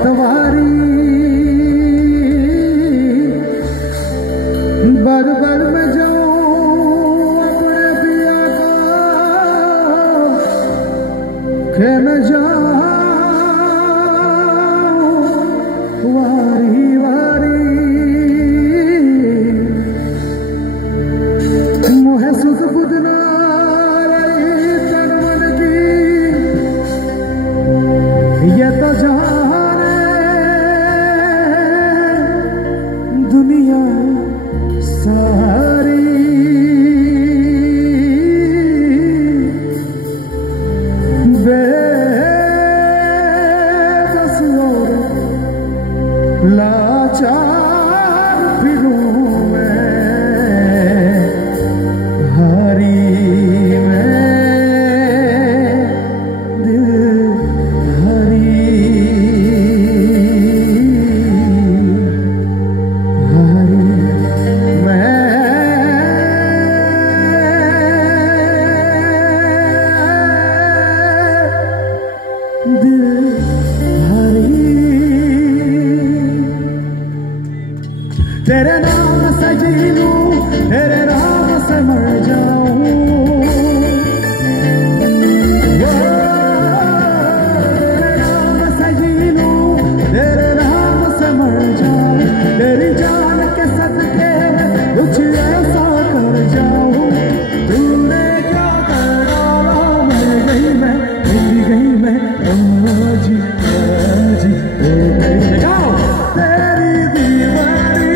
पतवारी बर में जाऊं अपने पिया का के न जाऊं वारी वारी मुहे सुध बुध ना रही तन मन की ये तो जहान दुनिया सारी बेबस और लाचार फिरूं मैं हारी मैं दिल हारी तेरे नाम से जी लूं, तेरे नाम से मर जाऊं। तेरे नाम से जी लूं, तेरे नाम से मर जाऊं। तेरी जान के सदके में कुछ ऐसा कर जाऊं। तूने क्या कर डाला, मर गई मैं, मिल गई मैं, जी जी जाओ तेरी दीवारी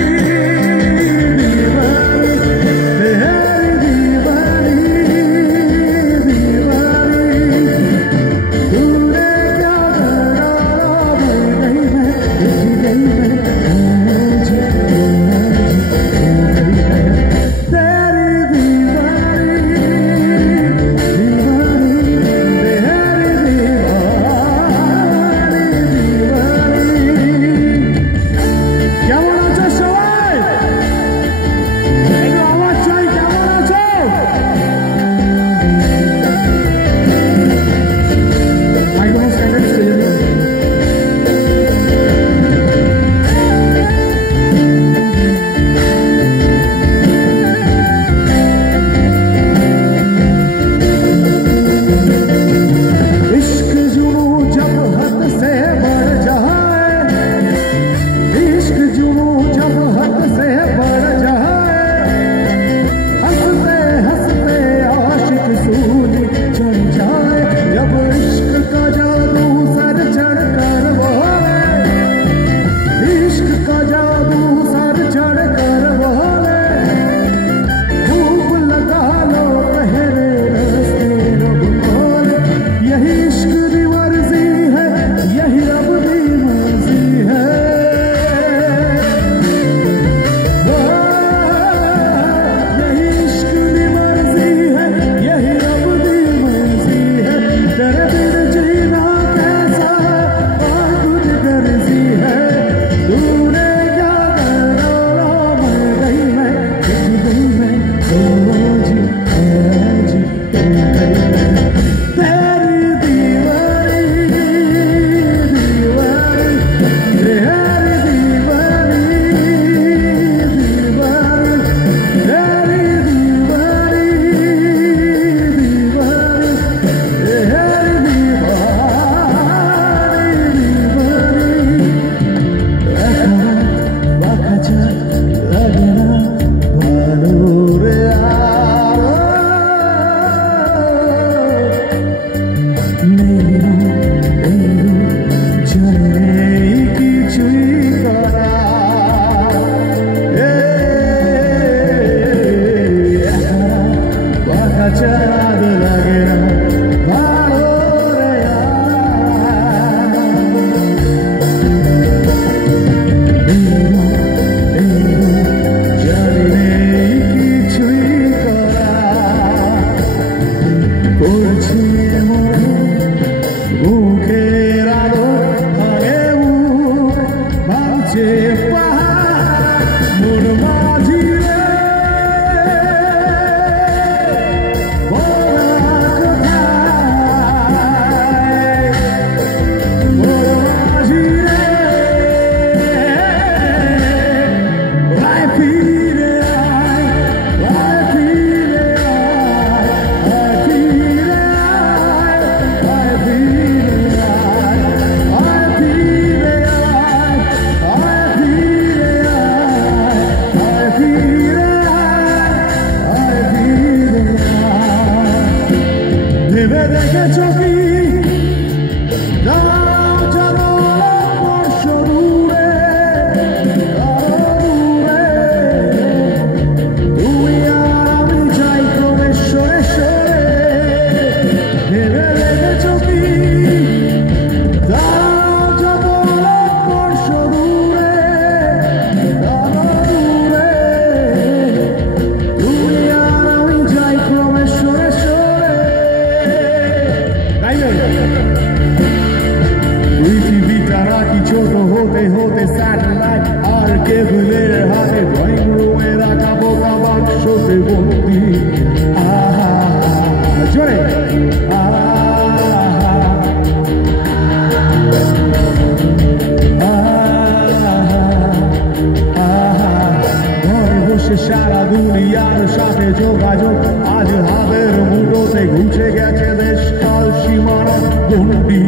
হতে স্যাটেলাইট আর কেবলের হাতে ড্রয়িং রুমে রাখা বোকা বাক্সতে বন্দি জোরে ঘরে বসে সারা দুনিয়ার সাথে যোগাযোগ আজ হাতের মুঠোতে ঘুষে গেছে দেশ কাল সীমানা গন্ডি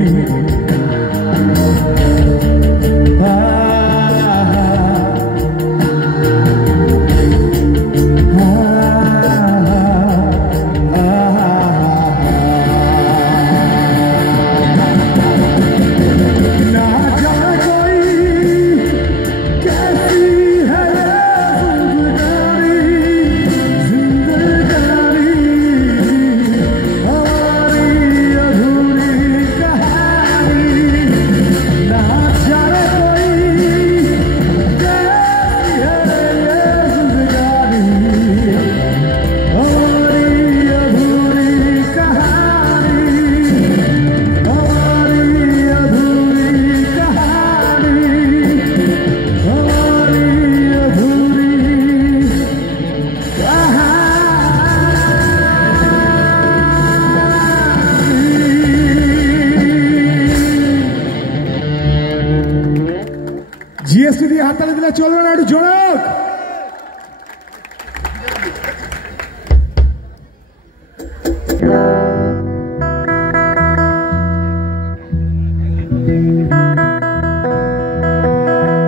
জিএসটি দিয়ে হাততালি দিলে চলবে না, একটু জোরক।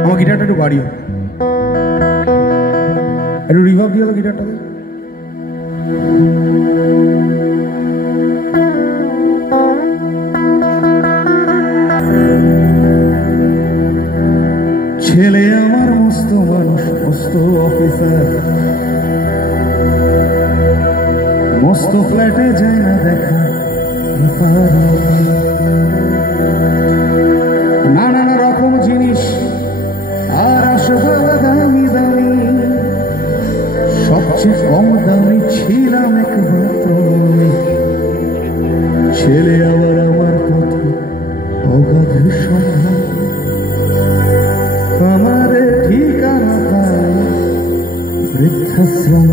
আমার গিটারটা একটু বাড়িও, একটু রিভার্ব দিয়ে গিটারটাতে। ছেলে আমার মস্ত মানুষ, মস্ত অফিসার, মস্ত ফ্ল্যাটে যায় না দেখা, নানান রকম জিনিস আর আসবাব দামি দামি, সবচেয়ে কম দামি ছিলাম একমাত্র। ছেলে আবার আমার পথে অগাধ সন্ধান, আমার ঠিকানা পায় বৃদ্ধাশ্রম।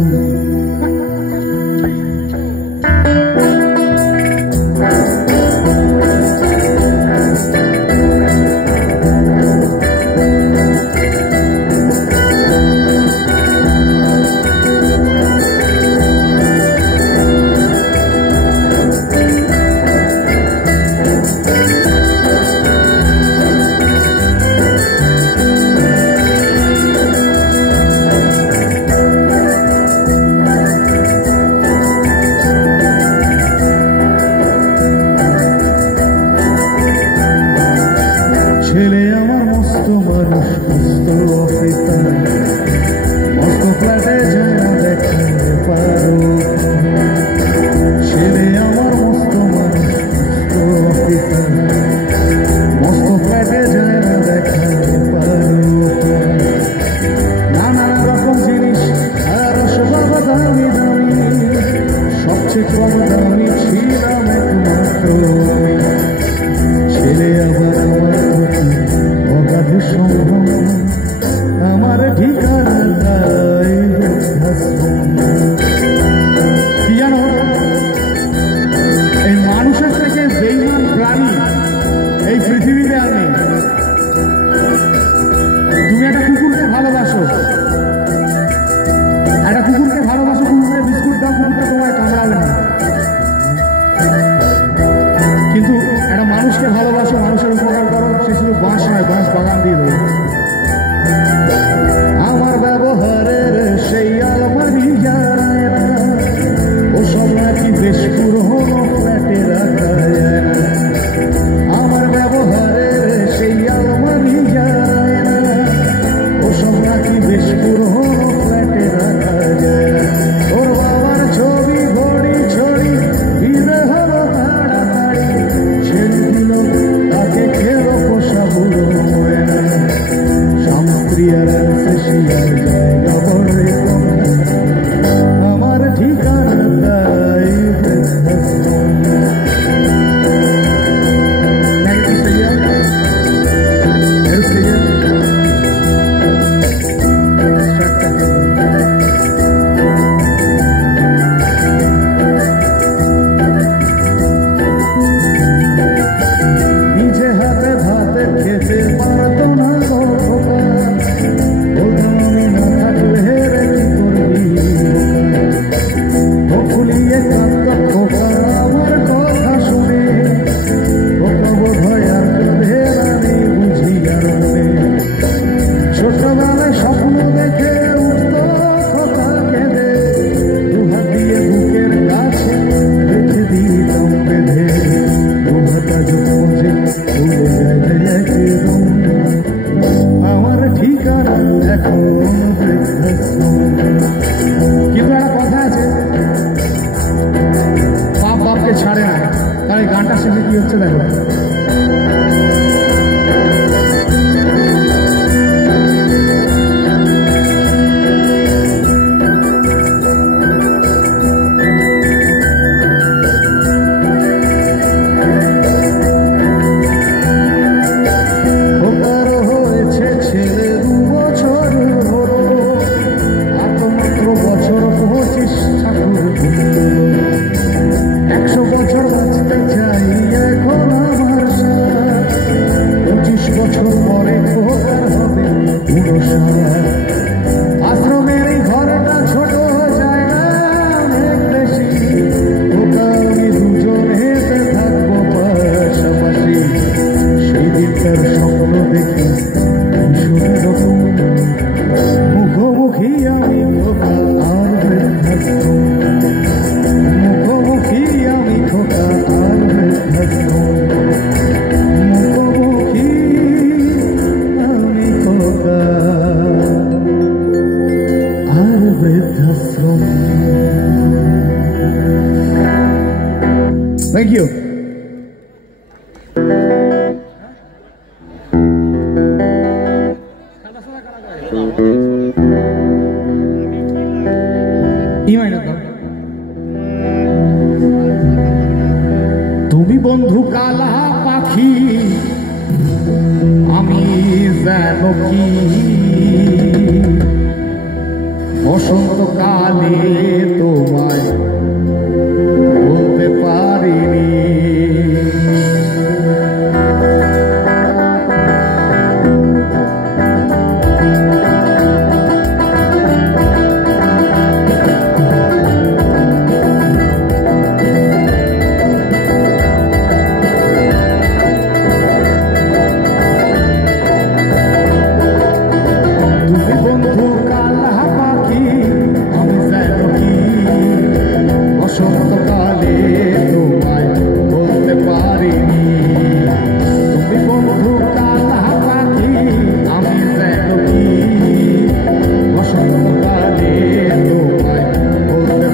ছেলে আমার মস্ত মানুষ, মস্ত অফিসার, মস্ত ফ্ল্যাটে যায় না দেখা পারো। ছেলে আমার মস্ত মানুষ, মস্ত অফিসার, মস্ত ফ্ল্যাটে যায় না দেখা পারো। নানান রকম জিনিস আর আসবাব দামি দামি, সবচেয়ে কম দামি ছিলাম একমাত্র। ছেলে আবার আমার অগাধ সম্ভব, আমার ঠিকানা তাই কি জানো, এই মানুষের থেকে বেইমান প্রাণী এই পৃথিবীতে আর নেই। তুমি একটা কুকুরকে ভালোবাসো, একটা কুকুরকে ভালোবাসো, কুকুরকে বিস্কুট দাও, কুকুরটা তোমায় কামড়াবে না। কিন্তু একটা মানুষকে ভালোবাসো, মানুষের উপকার করো, সে শুধু বাঁশ নয়, বাঁশ বাগান দিয়ে দেবে। আমার ব্যবহারের সেই আলমারি যায় না, ও সব নাকি বেশ পুরোনো ফ্ল্যাটে রাখা যায় না। আমার ব্যবহারের সেই আলমারি যায় না, ও সব নাকি বেশ পুরোনো ফ্ল্যাটে রাখা যায় না। ওর বাবার ছবি ঘড়ি ছড়ি বিদে হলো তাড়াতাড়ি, ছেলেগুলো তাকে খেলো পোষা বুড়ো ময়না। স্বামী স্ত্রী আর শেষিয়ার জায়গা বড় কম, আমার ঠিকানা তাই বৃদ্ধাশ্রম। Eres হচ্ছে দেখো। আশ্রমের এই ঘরটা ছোট জায়গা অনেক বেশি, ওটা আমি দুজনে থাকবো পাশাপাশি। সেই দিনটার স্বপ্ন দেখি মুখোমুখি আমি খোকা আর বৃদ্ধাশ্রম, মুখোমুখি আমি খোকা আর বৃদ্ধাশ্রম, মুখোমুখি আমি খোকা আর বৃদ্ধাশ্রম। Thank you. তুমি বন্ধু কালা পাখি, আমি যেন কি বসন্তকালে তোমায় বলতে পারিনি। বন্ধু কালা পাখি আমি যেন কি বসন্তকালে তোমায় বলতে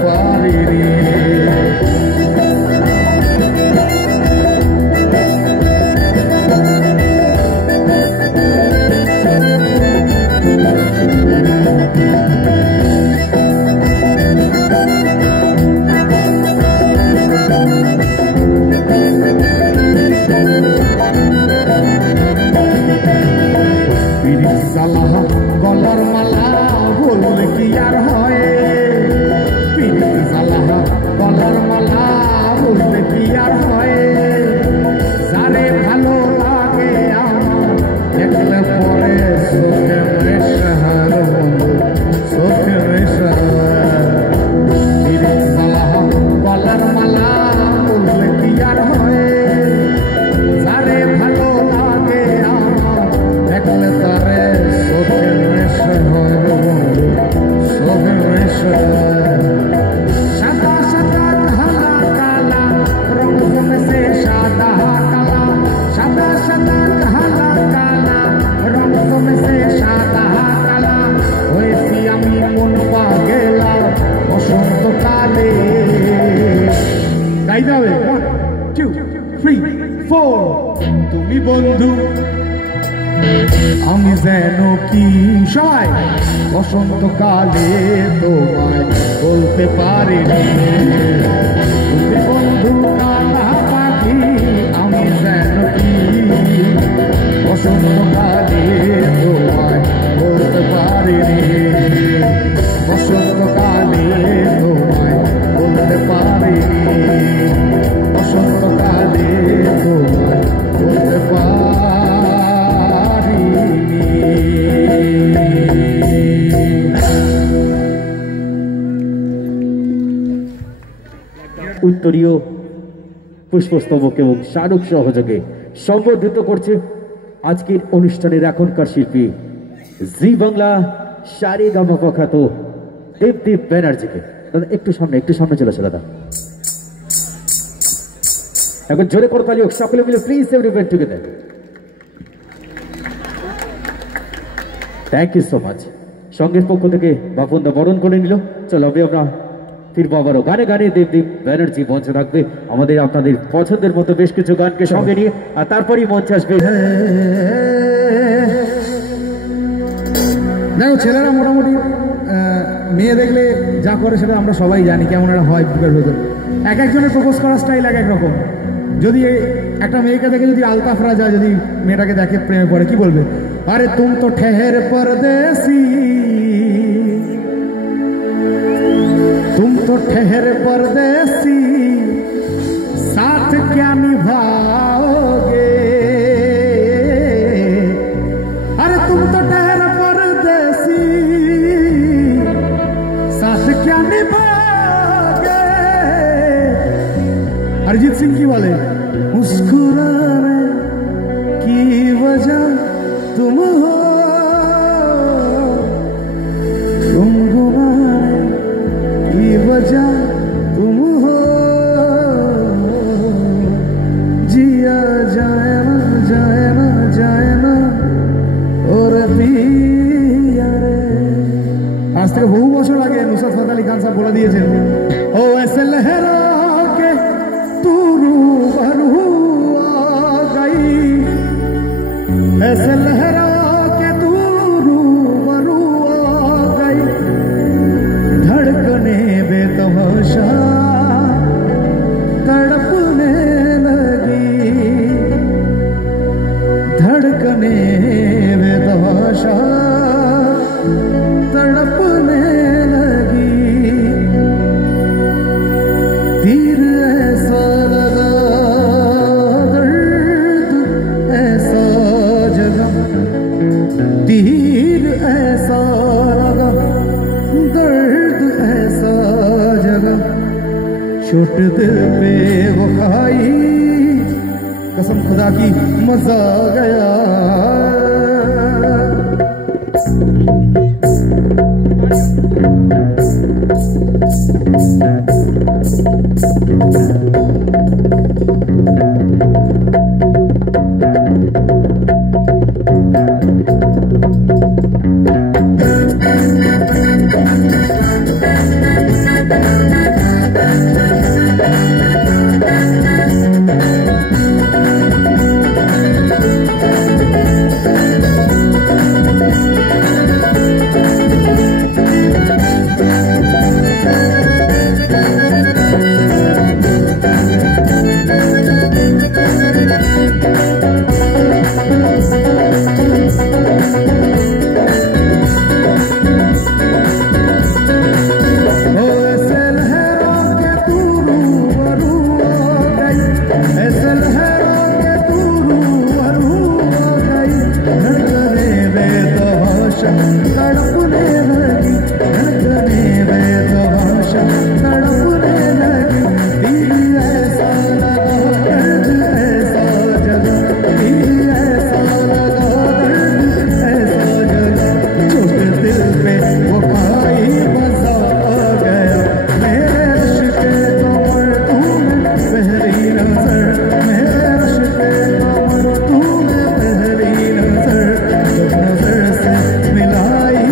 পারিনি। গলার মালা বললে কি আর হয়, পিরিত জ্বালা গলার মালা বললে কি আর হয়, যারে ভালো লাগে আমার দেখলে পরে চোখে নেশার বন্ধু চোখে নেশা। পিরিত জ্বালা গলার মালা বললে কি আর হয়, যারে ভালো লাগে আমার দেখলে তারে চোখে নেশা হয় বন্ধু চোখে নেশা। সাদা সাদা কালা কালা রঙ জমেছে সাদা কালা, সাদা সাদা কালা কালা রঙ জমেছে সাদা কালা, হয়েছি আমি মন পাগেলা বসন্তকালে। গাইতে হবে 1 2 3 4। তুমি বন্ধু আমি যেন কি সবাই বসন্তকালে তোমায় বলতে পারিনি। তুমি বন্ধু কালা পাখি আমি যেন কি বসন্তকালে তোমায় বলতে পারিনি। বসন্তকালে তোমায় বলতে পারিনি। বসন্তকালে তোমায় বলতে উত্তরীয় পুষ্পস্তবক এবং শাহরুখ সহযোগে সংবর্ধিত করছে আজকের অনুষ্ঠানের এখনকার শিল্পী জি বাংলা সারেগামা খ্যাত দেবদীপ ব্যানার্জিকে। দাদা একটু সামনে চলে আসো দাদা, এখন জোরে করে তালি হোক সকলে মিলে please everyone together. Thank you so much. সঙ্গের পক্ষ থেকে বাপনদা বরণ করে নিল। চলো আমরা ফিরবো আবারও গানে গানে। দেবদীপ ব্যানার্জি মঞ্চে থাকবে আমাদের আপনাদের পছন্দের মতো বেশ কিছু গানকে সঙ্গে নিয়ে, আর তারপরই মঞ্চে আসবে। দেখো ছেলেরা মোটামুটি মেয়ে দেখলে যা করে সেটা আমরা সবাই জানি কেমন একটা হয় বুকের ভেতর। এক একজনের প্রপোজ করার স্টাইল এক এক রকম। যদি একটা মেয়েকে দেখে যদি আলতাফরা যায়, যদি মেয়েটাকে দেখে প্রেমে পড়ে, কি বলবে? আরে তুম তো ঠেহের পরদেশি, तुम तो ठहर परदेसी, साथ क्या निभाओगे? अरे तुम तो ठहर परदेसी, साथ क्या निभाओगे? अरिजीत सिंह की बोले मुस्कुराने की वजह तुम हो, तुम गुनाह की वजह तुम हो, जिया जाए ना जाए ना जाए ना और पिया रे। आज থেকে বহু বছর আগে নুসরত ফতেহ আলী খান সাহেব বলে দিয়েছেন, ও ऐसे लहरा के तू रूबरू आ गई, ऐसे लहरा के तू रूबरू आ गई, धड़कने बेतहाशा तड़पने लगी, धड़कने बेतहाशा तड़पने लगी, तीर ऐसा लगा दर्द ऐसा जगा, तीर ऐसा लगा दर्द ऐसा जगा, छोट दिल पे वो खाई कसम खुदा की मजा गया। मिलाई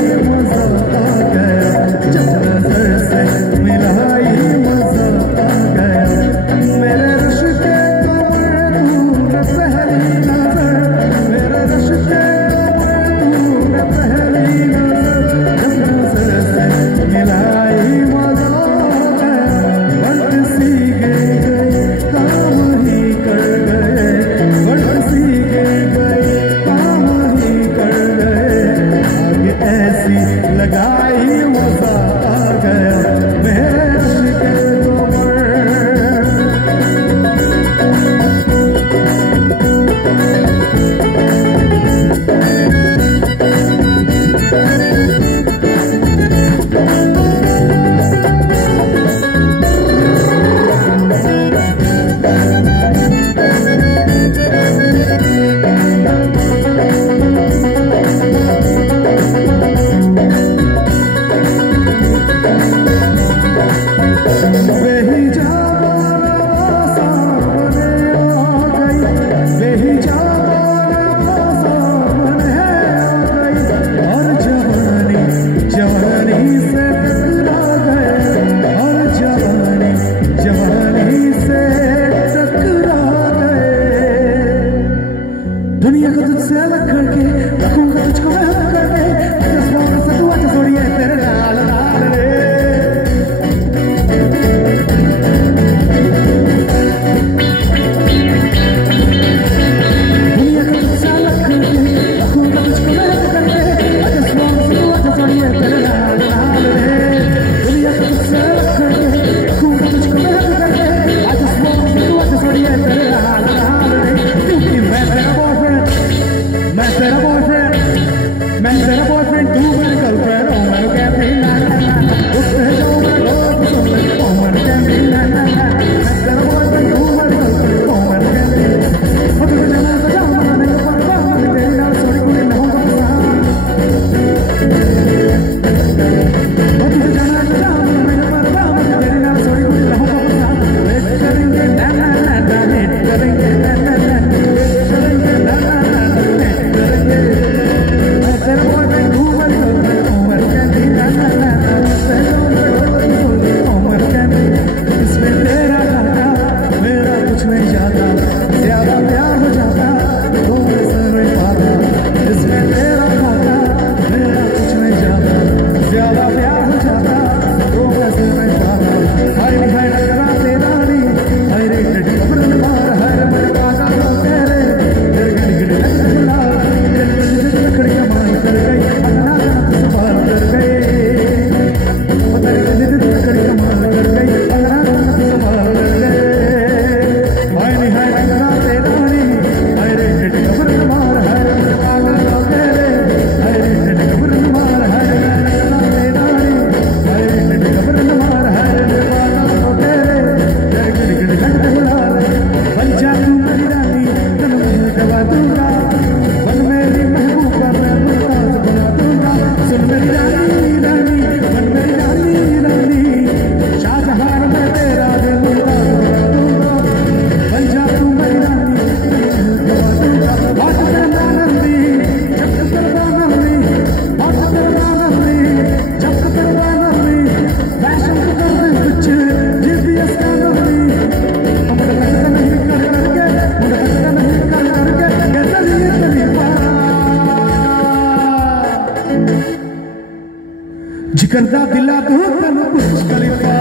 जिक्र दा दिला तू तन बुर्ज खलीफा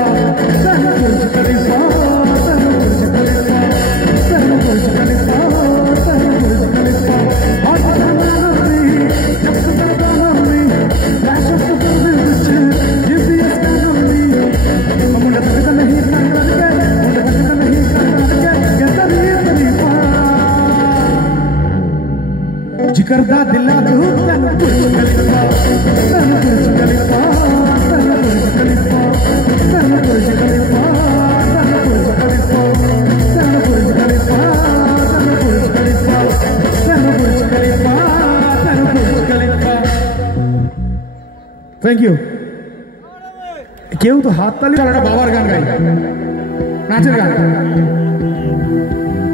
तन बुर्ज खलीफा तन बुर्ज खलीफा तन बुर्ज खलीफा तन बुर्ज खलीफा आज हमारा भी जब तक आना भी फ्लैश ऑफ कर दे जीपीएस का भी हम उन्हें तक नहीं कर के उन्हें तक नहीं कर के कहता नहीं खलीफा जिक्र दा दिला तू तन बुर्ज खलीफा तन बुर्ज खलीफा थैंक यू क्यों तो हाथ ताली बाबार गान गाई नाचेर गान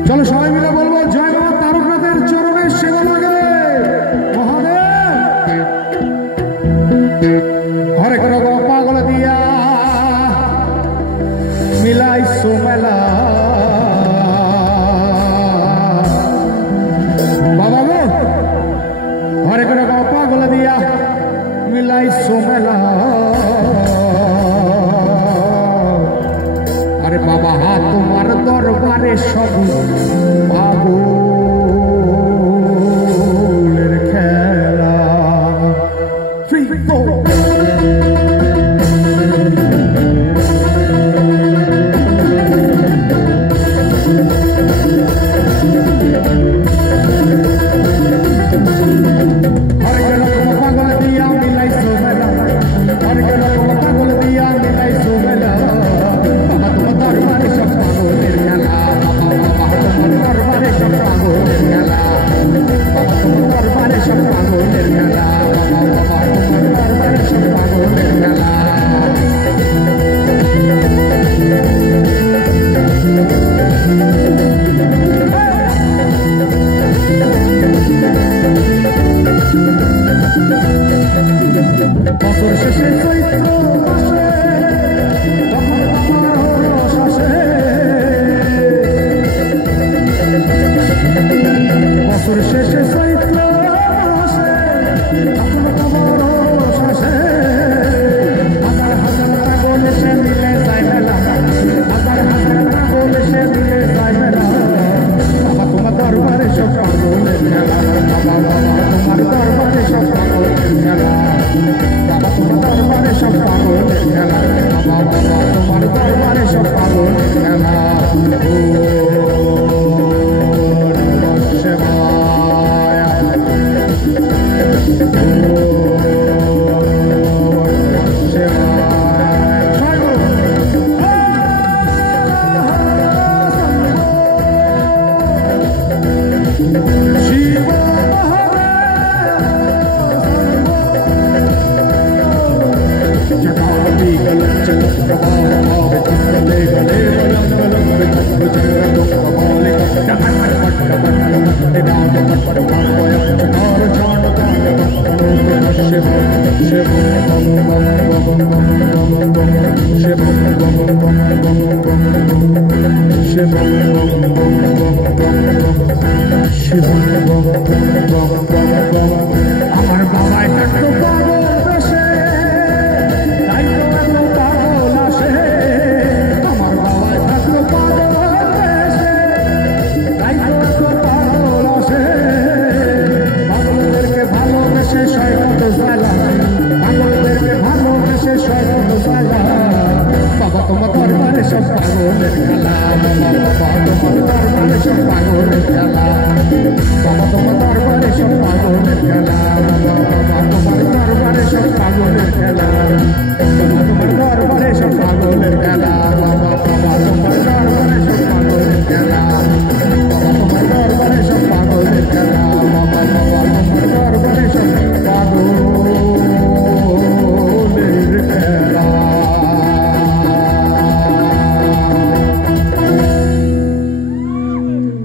चलो सबाई मिले बोलबो जय बाबा तारकनाथेर चरणे सेवा लागे महादेव हरेक रकम पागल दिया मिलाई सोमेला बाबा गो हरेक रकम पागल दिया मिलाई सोमेला अरे बाबा हाथ तुम्हार दरबारे सब पागलेर खेला 3, 4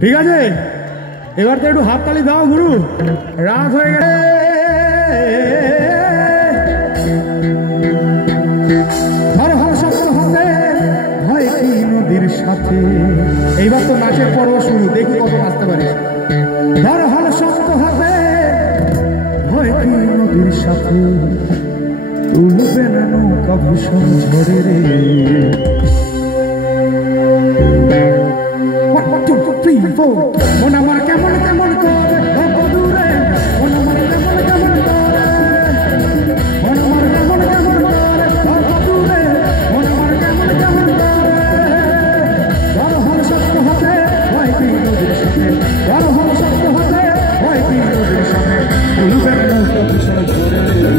ঠিক আছে এবার তো একটু হাততালি দাও গুরু রাত হয়ে গেছে ধর হল সফল হতে হয় কি নদীর সাথে এইবার তো নাচের পর্ব শুরু দেখি কত নাচতে পারি ধর হল সফল হতে হয় কি নদীর সাথে সাথে তুলবে না নৌকা ভীষণ ঝরে রে। মন আমার কেমন কেমন করে দূরে, মন আমার কেমন কেমন করে, মন আমার কেমন কেমন করে দূরে, মন আমার কেমন কেমন করে। বড় হল সত্য হতে হয় তিন নদীর সাথে, বড় হল সত্য হতে হয় তিন নদীর সাথে তুলবে না নৌকা ভীষণ ঝরে রে।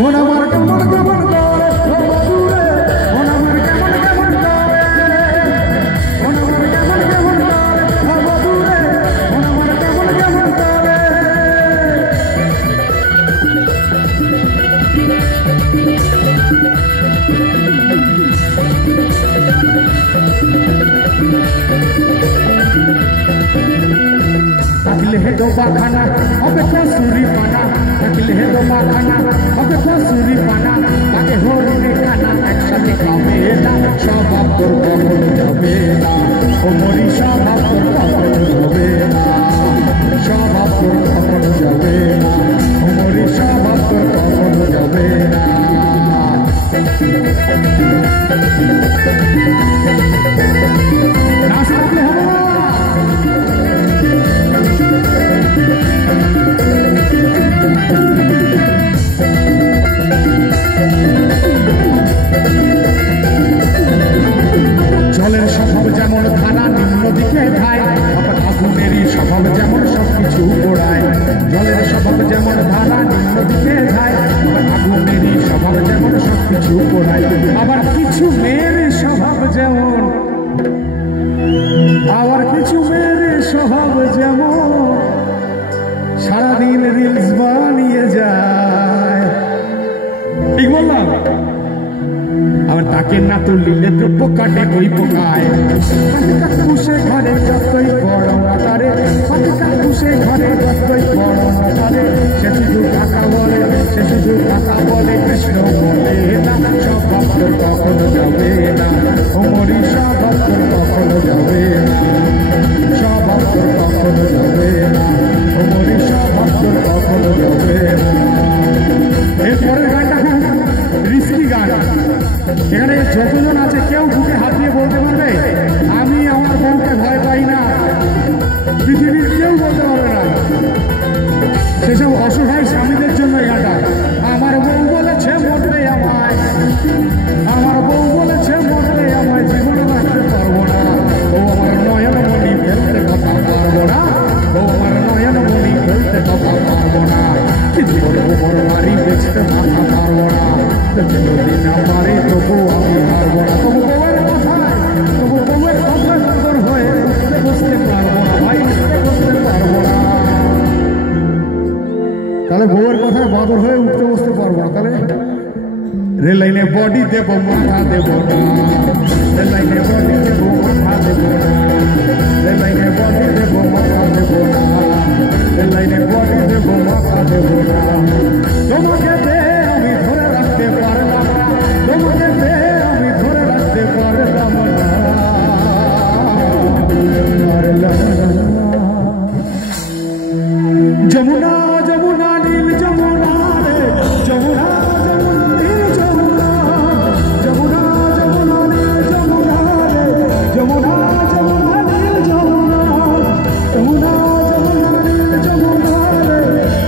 মন আমার কেমন কেমন করে দূরে, মন আমার কেমন কেমন করে, মন আমার কেমন কেমন করে দূরে, মন আমার কেমন কেমন করে। থাকলে হে ডোবা খানা হবে কসুরি পানা, থাকলে হে ডোবা খানা হবে কসুরি পানা, আগে হরিণে খানা একসাথে খাবে না, স্বভাব তোর কখনো যাবে না, ও মরি স্বভাব তোর কখনো যাবে না, স্বভাব তোর কখনো যাবে না, ও মরি স্বভাব তোর কখনো যাবে না। নাচ থাকলে হবে না। জলের স্বভাব যেমন ধারা নিম্ন দিকে খায়, আবার আগুনেরই স্বভাব যেমন সবকিছু পোড়ায়। জলের স্বভাব যেমন ধারা নিম্ন দিকে খায়, আবার আগুনেরই স্বভাব যেমন সবকিছু পোড়ায়। আবার কিছু মেয়ের স্বভাব যেমন, আবার কিছু মেয়ের স্বভাব যেমন সারাদিন রিলস বানিয়ে যায়। ঠিক বললাম? আবার তাকে না তুললে তো পোকাটে ওই পোকায়, পুষে ঘরে যতই বড় আকারে, পুষে ঘরে যতই বড় আকারে, সে শুধু কাকা বলে, সে শুধু কাকা বলে, কৃষ্ণ বলে না, স্বভাব তোর কখনো যাবে না, ও মরি স্বভাব তোর কখনো যাবে না, স্বভাব তোর কখনো যাবে না, ও মরি স্বভাব তোর কখনো যাবে না। এরপরের গানটা রিস্কি গান। এখানে যতজন আছে কেউ বুকে হাত দিয়ে বলতে পারবে আমি আমার বউকে ভয় পাই না? পৃথিবীর কেউ বলতে পারবে না। সেসব অসহায় স্বামীদের জন্য গানটা। আমার বউ বলেছে মরলে আমায়, আমার বউ বলেছে মরলে আমায় জীবনে রাখতে পারবো না, ও আমার নয়নমণি ফেলতে কথা পারবো না, ও আমার নয়নমণি ফেলতে কথা পারবো না, কিন্তু বলবো বড় বাড়ি বেচতে মাথা পারবো না, যদি না পারে তবু আমি পারবো না। তবু বউয়ের কথায়, তবু বউয়ের কথায় সুন্দর হয়ে বসতে পারবো না ভাই, বসতে পারবো না। তাহলে বউয়ের কথায় বাদর হয়ে উঠতে বসতে পারবো না। তাহলে রেল লাইনে বডি দেবো মাথা দেবো না, রেল লাইনে বডি দেবো মাথা দেবো না, রেল লাইনে বডি দেবো মাথা দেবো না, রেল লাইনে বডি দেবো মাথা দেবো না। তোমাকে আমি ধরে রাখতে পারলাম না, তোমাকে আমি ধরে রাখতে পারলাম না, যমুনা যমুনা নীল যমুনা রে, যমুনা যমুনা নীল যমুনা, যমুনা যমুনা নীল যমুনা রে, যমুনা যমুনা নীল যমুনা, যমুনা যমুনা নীল যমুনা রে,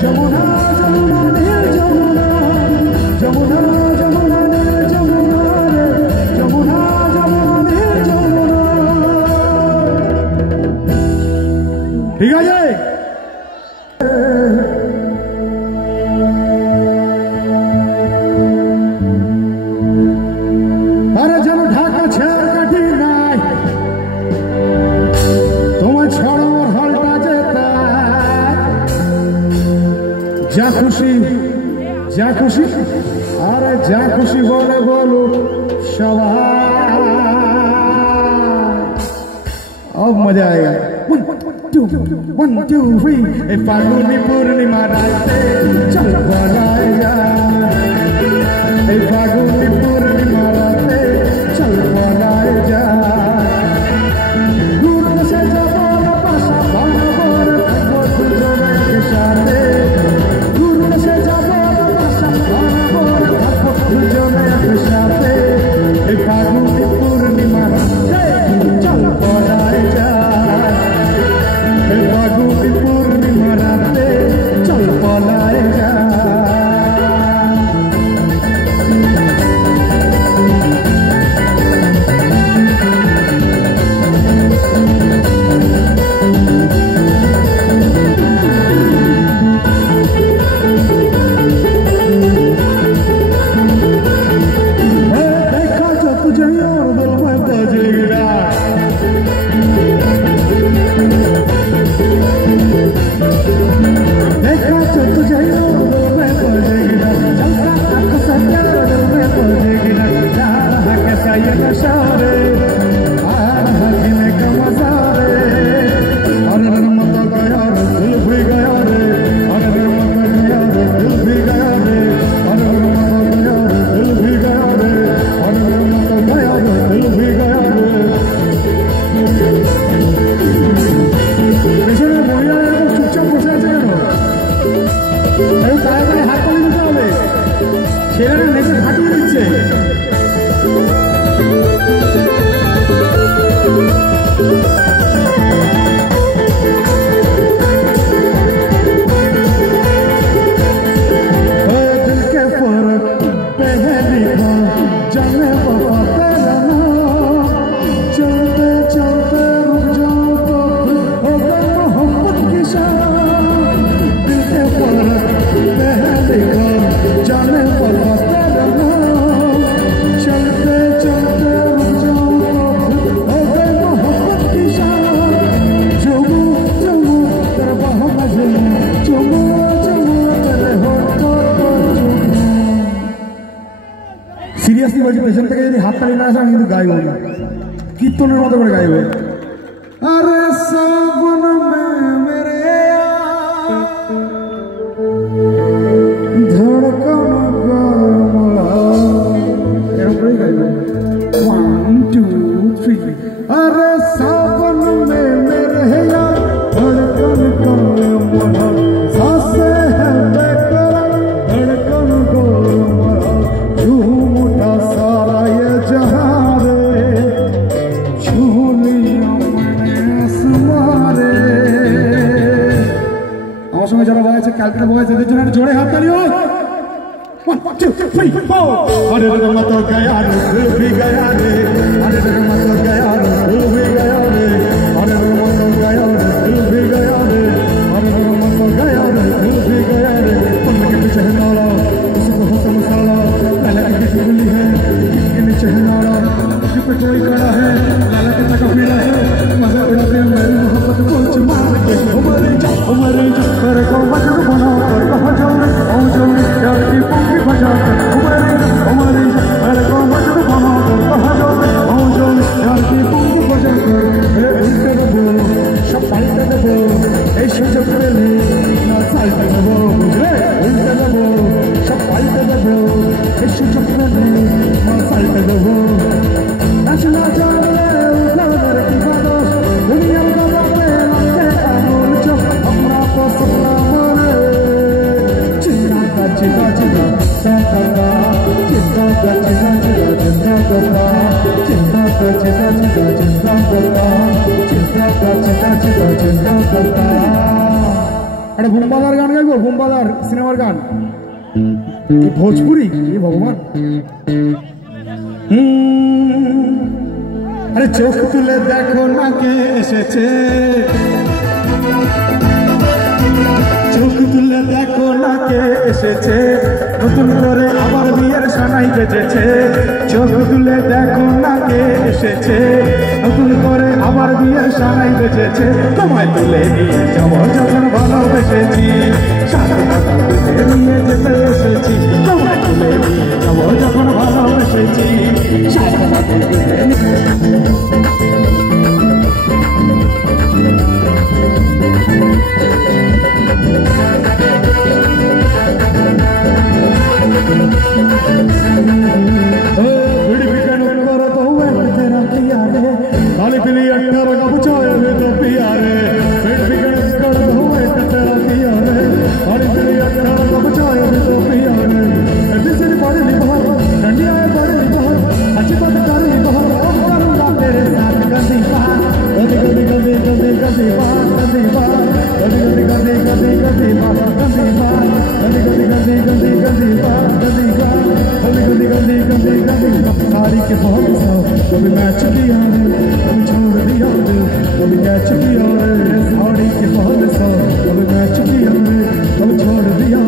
যমুনা যমুনা নীল যমুনা, যমুনা যমুনা নীল যমুনা রে, যমুনা যমুনা নীল যমুনা। ঠিক আছে? আরে যেন ঢাকা ছেড় কাটি নাই, তোমার ছড়ো হলটা যেতে যা খুশি, যা খুশি, আরে যা খুশি বলে বলো সবাই। अब मजा आएगा। 1 2 3 फागुनी पूर्णिमा राते चल बनाए जा, फागुनी पूर्णिमा राते चल बनाए जा, दूर से जब पासा बार बार दूर से जब ছেলেরা নেচে ফাটিয়ে দিচ্ছে। সিরিয়াসলি বলছি, পেছন থেকে যদি হাত তালি না আসে আমি কিন্তু গাইব না, কীর্তনের মতো করে গাইব। আরে সাবন মেরে ধড়কন এরকম করেই গাইব। 1 2 3 আরে সাবন মেরে ধড়কন কমলা সাসে है बेकरार धड़कन को झूठा सारा ये जहां रे छू लिया मैंने आसमारे। আমার সঙ্গে যারা বয়েছে ক্যালকাটা বয়েছে এদের জন্য জোরে হাত তালিও। 1 2 3 4 अरे रगमा तो गया रे दिल भी गया रे, अरे रगमा तो गया रे दिल भी गया रे, अरे रगमा तो गया रे दिल भी गया रे, अरे रगमा तो गया रे दिल भी गया रे। तुम के पीछे है नाला उसको हो समसाला, लाला की चुगली है इसके नीचे है नाला, उसके पे कोई खड़ा है लाला के तक पीड़ा है, मजा उड़ाते हैं मेरी मोहब्बत को चुमार के। उमर जा तेरे को मजनू बना कर कहाँ जाऊँ यार की पंखी बजा कर। उमर जा तेरे को मजनू बना कर कहाँ जाऊँ यार की पंखी बजा कर। उनके देबो सब पाल्टे देबो এই সুযোগ পেলে না চাইতে দেবো, বুঝলে? উল্টে দেবো সব পাল্টে দেবো এই সুযোগ পেলে না চাইতে দেবো। আসলে জানলে উঠাবার কি বাদস দুনিয়ার গল্পে লাগছে আমল চোখ আমরা তো সপনা মনে চিন্তা চিন্তা চিন্তা চিন্তা চিন্তা চিন্তা চিন্তা করতা চিন্তা চিন্তা চিন্তা চিন্তা করতা চিন্তা চিন্তা চিন্তা চিন্তা করতা। একটা বুমবাদার গান গাইবো, বুমবাদার সিনেমার গান, ভোজপুরি। এ ভগবান, আরে চোখ তুলে দেখো না কে এসেছে, চোখ তুলে দেখো না কে এসেছে, নতুন করে আবার বিয়ের সানাই বেজেছে। চোখ তুলে দেখো না কে এসেছে, নতুন করে আবার বিয়ের সানাই বেজেছে। তোমায় তুলে নিয়ে যাবো যখন ভালোবেসেছি, সাথে কথা তুলে নিয়ে যেতে এসেছি। তোমায় তুলে নিয়ে যাবো যখন ভালোবেসেছি, সাথে কথা তুলে নিয়ে साड़ी के बहुत कभी मैच दिया कभी छोड़ दिया कभी कैच दिया साड़ी के बहुत कभी मैच दिया कभी छोड़ दिया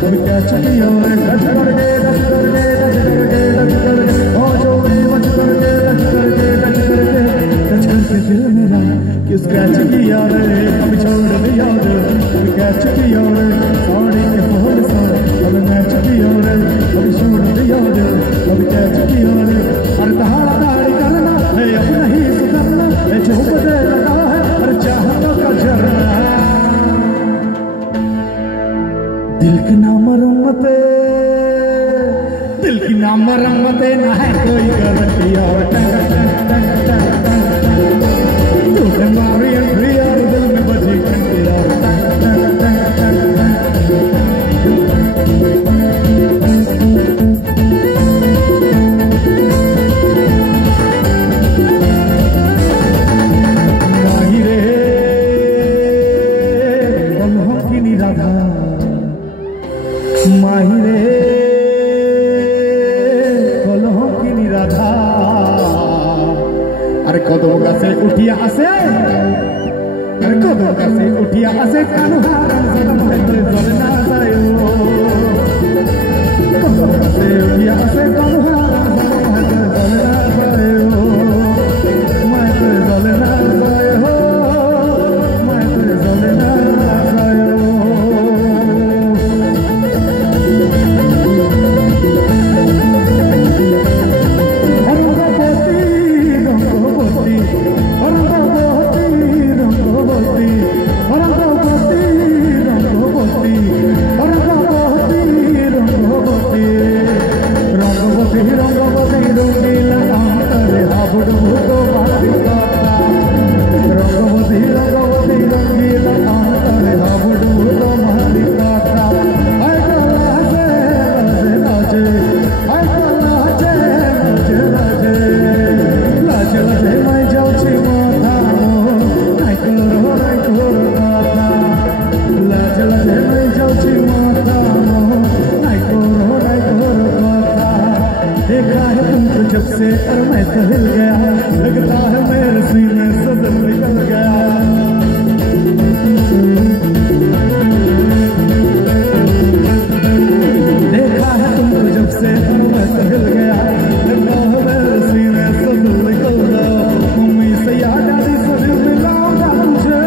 कभी कैच दिया टच करके टच करके टच करके टच करके ओ जो टच करके टच करके टच करके टच करके दिल मेरा किस कैच किया रे कभी छोड़ दिया कभी कैच किया साड़ी के बहुत कभी मैच दिया कभी छोड़ दिया कभी कैच किया हर दहाड़ा दाड़ी करना है अपना ही सुधरना है जो बदे लगा है हर चाहतों का झरना। दिल की ना मरम्मते दिल की ना मरम्मते ना है कोई गारंटी और तूने मारी एंट्री और दिल में बजी घंटी और kanu haram zada mai to zole na jayo se ya se kanu haram zada mai to zole na jayo mai to zole na jayo mai to zole na jayo जब से और मैं तो हिल गया लगता है मेरे सीने से दिल निकल गया देखा है तुमको जब से और मैं तो हिल गया लगता है मेरे सीने से दिल निकल गया मम्मी से याद आती सभी मिलाऊंगा तुझे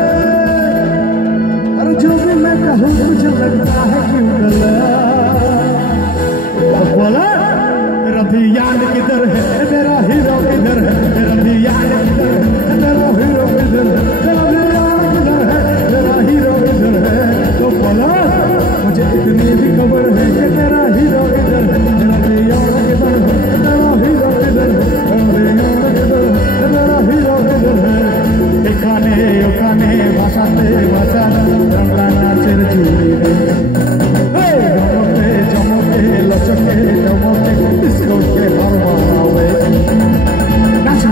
और जो भी मैं कहूँ मुझे लगता है क्यों गला बोला धियान किधर है मेरा हीरो किधर है मेरा धियान किधर है मेरा हीरो किधर है मेरा धियान किधर है मेरा हीरो किधर है तो बोला मुझे इतनी भी खबर है कि मेरा हीरो किधर है मेरा धियान किधर है मेरा हीरो किधर है मेरा धियान किधर है मेरा हीरो किधर है एखाने ओखाने भाषाते भाषाना रंगाना चिरचुरी जमके लचके जमके इसको के हरवावे नाच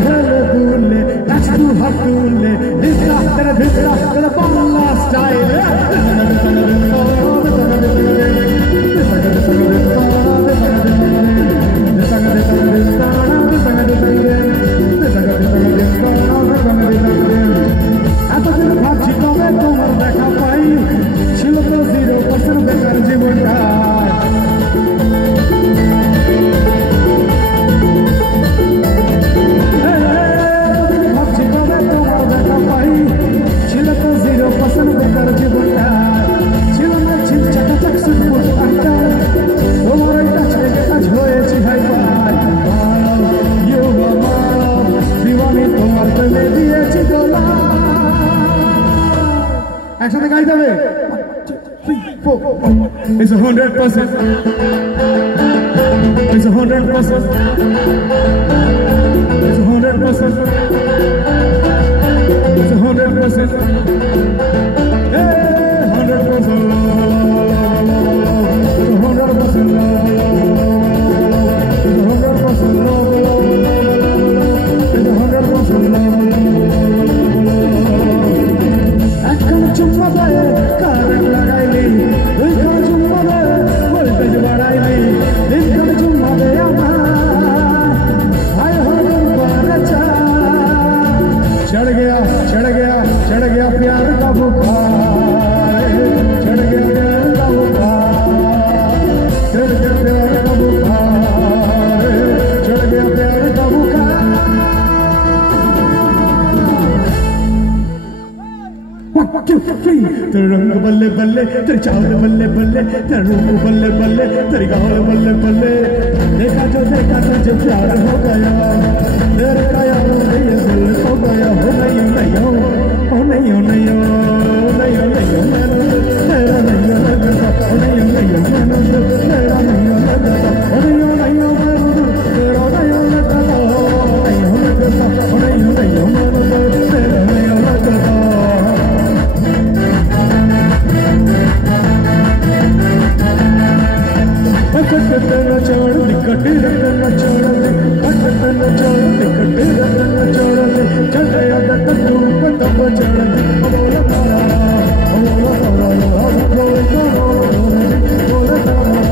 दूले नाच तू हटूले दिखा तेरा बांग्ला स्टाइल তোমার দেখা পাই ছিল তো 0% বেকার জীবনটা একসাথে গাইতে হবে It's 100%. It's 100%. It's 100%. It's 100%. Hey, 100%. It's 100%. It's 100%. এখন চুম্মা দেয় কারেন্ট লাগাইলি ওইখান চুম্মা দেয় ভোল্টেজ বাড়াইলি দিনখান চুম্মা দেয় আমার আয় হরম পারে चढ़ गया प्यार का बुखार चढ़ गया प्यार का बुखार चढ़ गया प्यार का बुखार चढ़ गया प्यार का बुखार तेरे रंग बल्ले बल्ले तेरे चाल बल्ले बल्ले तेरे रूप बल्ले बल्ले तेरी गाल बल्ले बल्ले देखा जो प्यार हो गया तेरे काया हो गई दिल सो गया हो नहीं नहीं हो नहीं हो नहीं हो नहीं हो नहीं हो तेरा नहीं हो लगता नहीं हो नहीं हो तेरा नहीं हो लगता नहीं हो नहीं हो तेरा नहीं हो लगता नहीं हो लगता नहीं हो नहीं हो तेरा नहीं हो लगता कटन चढ़ निकटे रतन चढ़ कटन चढ़ निकटे रतन चढ़ चढ़ याद तू पतंग चढ़ बोला तारा बोला तारा बोला तारा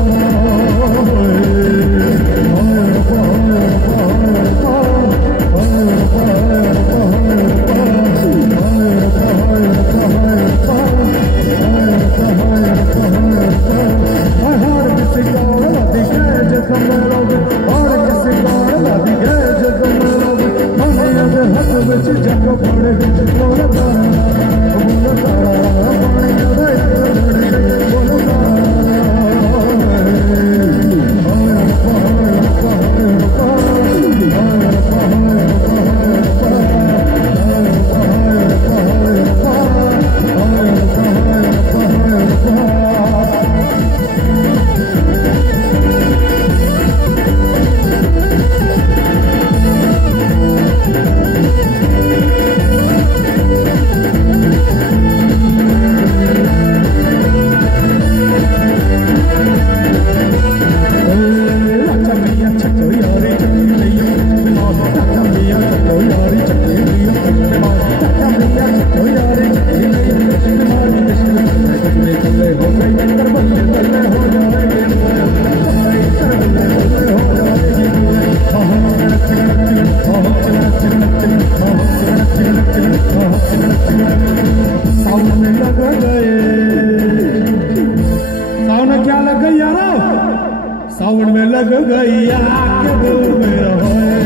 लग गई आके दिल में होए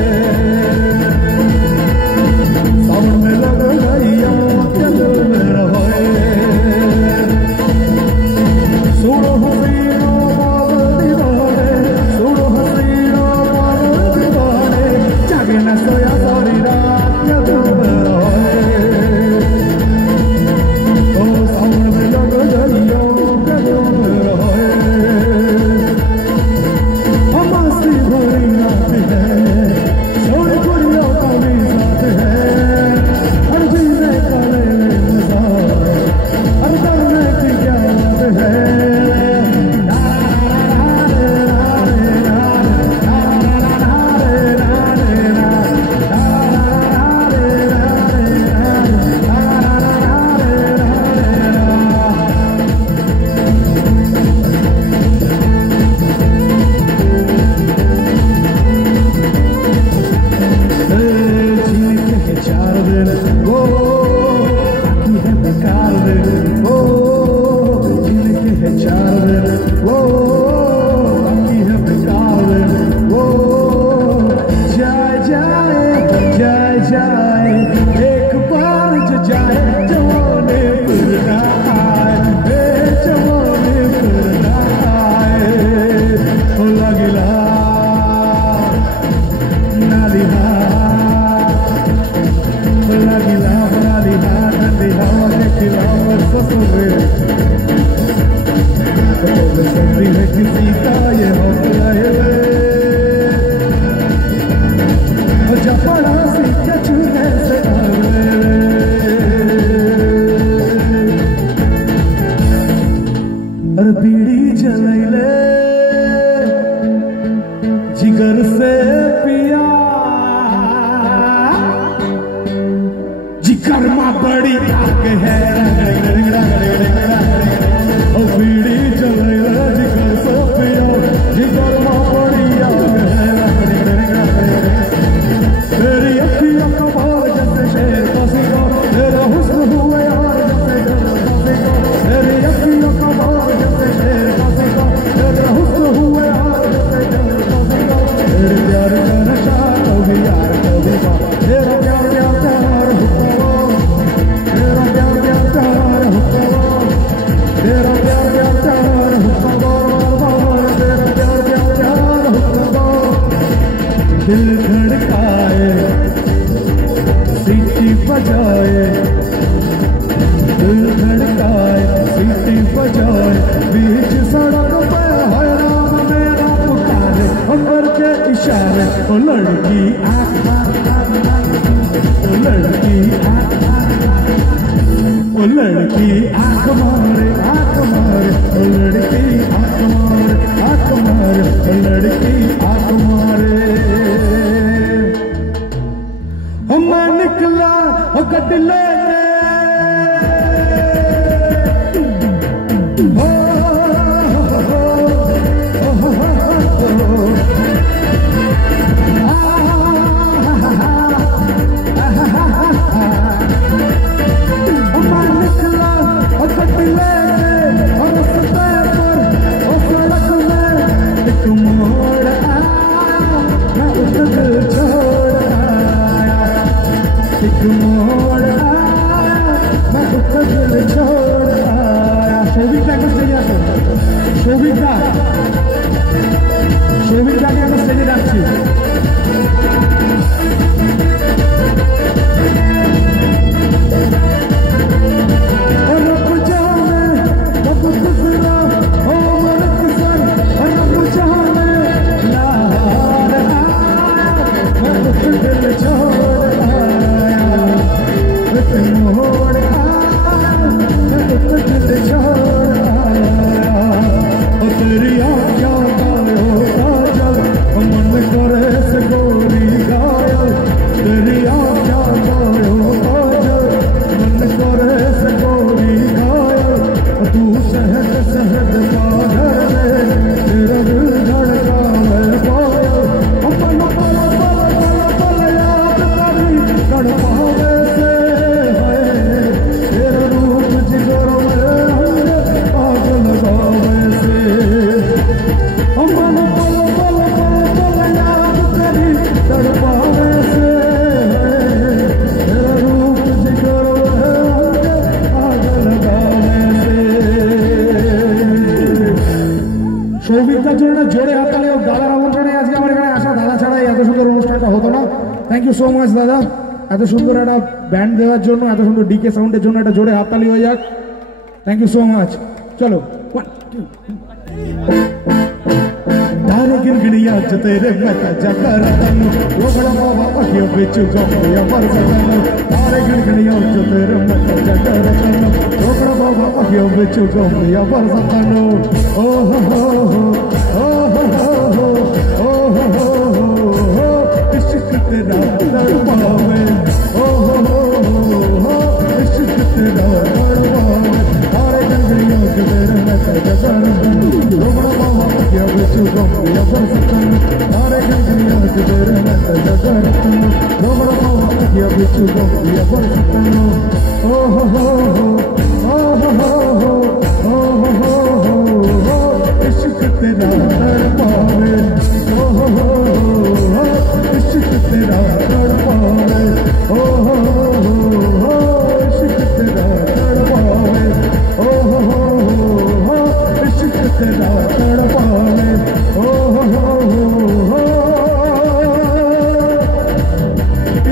सावन में लग गई आके दिल में होए सुनो हसीनो बादल दीवाने सुनो हसीनो बादल दीवाने जागे न सोया सारी रात के दिल में होए ओ सावन में लग गई आके दिल में होए बीड़ी जलैले जिगर से पिया जिगर में बड़ी आग है बीड़ी जलैले जिगर से पिया जिगर में बड़ी आग है तेरी अखियों का भाव जैसे शेर का शिकार तेरा हुस्न हुआ यार जैसे घर का शिकार तेरी अखियों का भाव जैसे शेर का शिकार तेरा हुस्न हुआ यार जैसे घर का शिकार तेरे प्यार का नशा कभी यार कभी बात तेरा प्यार प्यार प्यार हुक्का तेरा प्यार प्यार प्यार हुक्का तेरा प्यार प्यार प्यार हुक्का तेरा प्यार प्यार प्यार हुक्का दिल धड़काए सीटी बजाए दिल धड़काए सीटी बजाए बीच सड़क पे हैरान मेरा पुकारे अंबर के इशारे ओ लड़की ओ लड़की ओ लड़की आँख मारे ओ लड़की आँख मारे ओ लड़की आँख मारे मैं निकला गड्डी लेके শোভিতাকে আমরা স্টেজে ডাকছি থ্যাংক ইউ সো মাচ দাদা, এত সুন্দর একটা ব্যান্ড দেওয়ার জন্য, এত সুন্দর ডিকে সাউন্ডের জন্য একটা জোরে হাততালি হয়ে যাক। Thank you so much. চলো तारे गिनगिनिया च तेरे मैं ताजा कर तनु रोकड़ा बाबा अखियों बिच गमिया पर सतनु तारे गिनगिनिया च तेरे मैं ताजा कर तनु रोकड़ा बाबा अखियों बिच गमिया पर सतनु ओ हो इश्क तेरा तड़पावे ओ हो इश्क तेरा तड़पावे तारे गिनगिनिया च तेरे मैं ताजा कर तनु रोकड़ा बाबा अखियों बिच गमिया पर सतनु तारे गिनगिनिया च तेरे मैं ताजा कर तनु रोकड़ा बाबा अखियों बिच गमिया पर सतनु ओ हो इश्क तेरा तड़पावे ओ हो इश्क तेरा तड़पावे ओ हो इश्क तेरा तड़पावे ओ हो इश्क तेरा तड़पावे ओ हो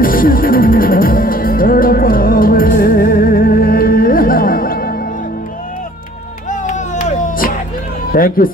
इश्क तेरा तड़पावे। Thank you.